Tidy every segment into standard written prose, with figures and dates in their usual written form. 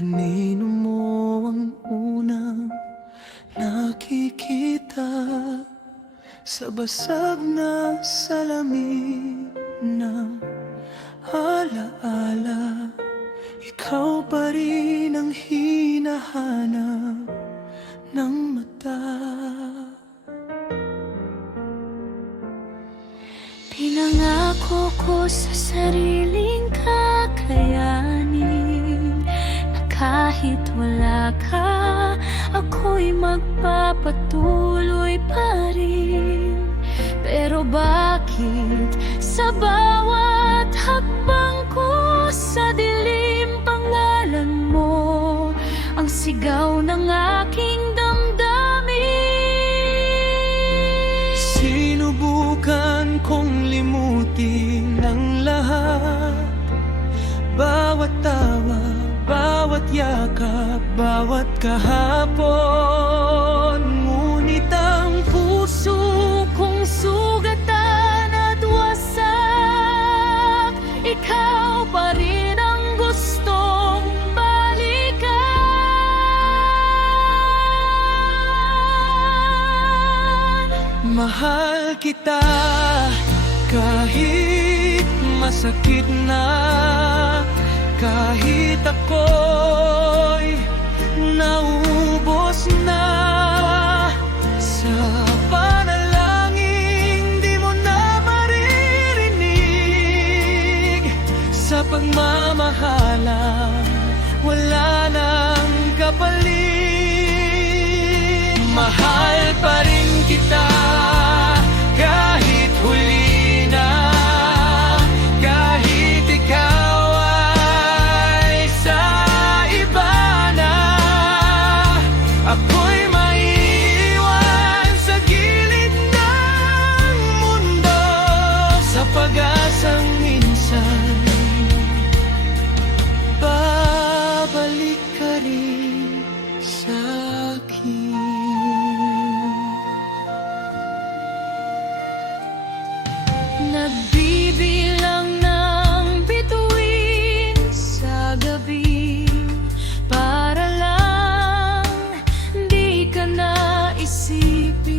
Anino mo ang unang nakikita sa basag na salamin ng alaala? Ikaw pa rin ang hinahanap ng mata. Pinangako ko sa sariling kakayanin na kahit wala ka, ako'y magpapatuloy pa rin. Pero bakit sa bawat hakbang ko sa dilim, pangalan mo ang sigaw ng aking damdamin? Sinubukan kong limutin ang lahat, bawat tawa, bawat yakap, bawat kahapon. Ngunit ang puso kong sugatan at wasak, ikaw pa rin ang gustong balikan. Mahal kita kahit masakit na, kahit ako'y naubos na. Sa panalangin di mo na maririnig, sa pagmamahalan wala nang kapalit. Mahal pa rin kita kahit huli na, kahit ikaw ay sa iba na. Ako'y maiiwan sa gilid ng mundo, sa pag-asang minsan babalik ka rin sa akin. Nagbibilang ng bituin sa gabi para lang di ka na isipin.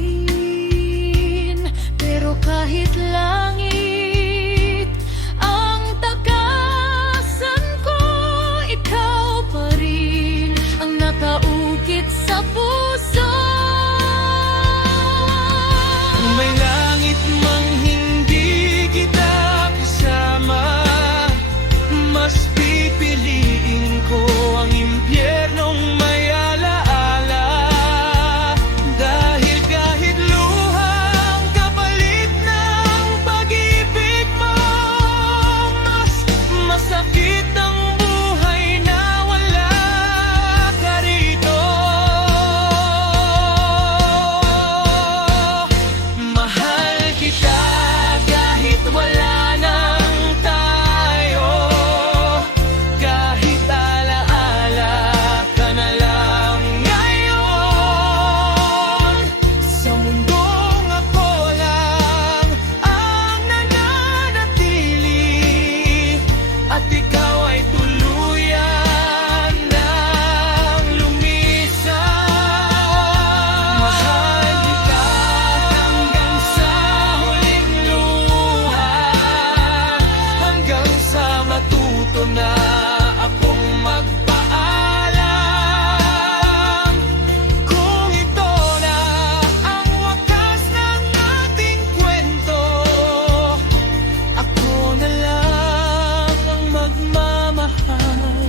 Pero kahit langit ang takasan ko, ikaw pa rin ang nakaukit sa puso. May langit mang hindi kita kasama, mas pipiliin ko ang impyernong may alaala. Dahil kahit luhang kapalit ng pag-ibig mo, mas masakit ang buhay na wala ka rito. Mahal kita kahit wala nang tayo, kahit alaala ka na lang ngayon. Sa mundong ako lang ang nananatili, at ikaw ay tuluyan ng lumisan. Mahal kita hanggang sa huling luha, hanggang sa matuto na akong magpaalam. Kung ito na ang wakas ng ating kwento, ako na lang ang magmamahal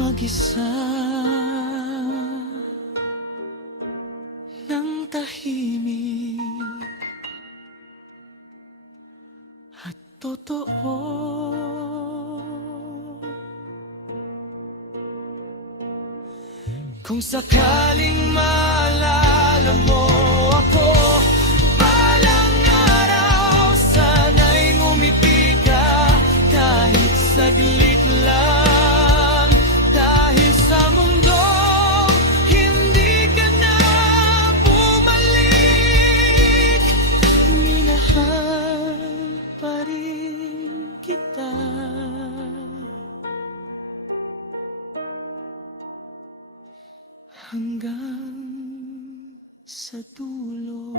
mag-isa ng tahimik at totoo. Kung sakaling maalala mo ako, balang araw sana'y ngumiti ka kahit saglit lang. Dahil sa mundong hindi ka na bumalik, minahal pa rin kita. hanggang sa dulo.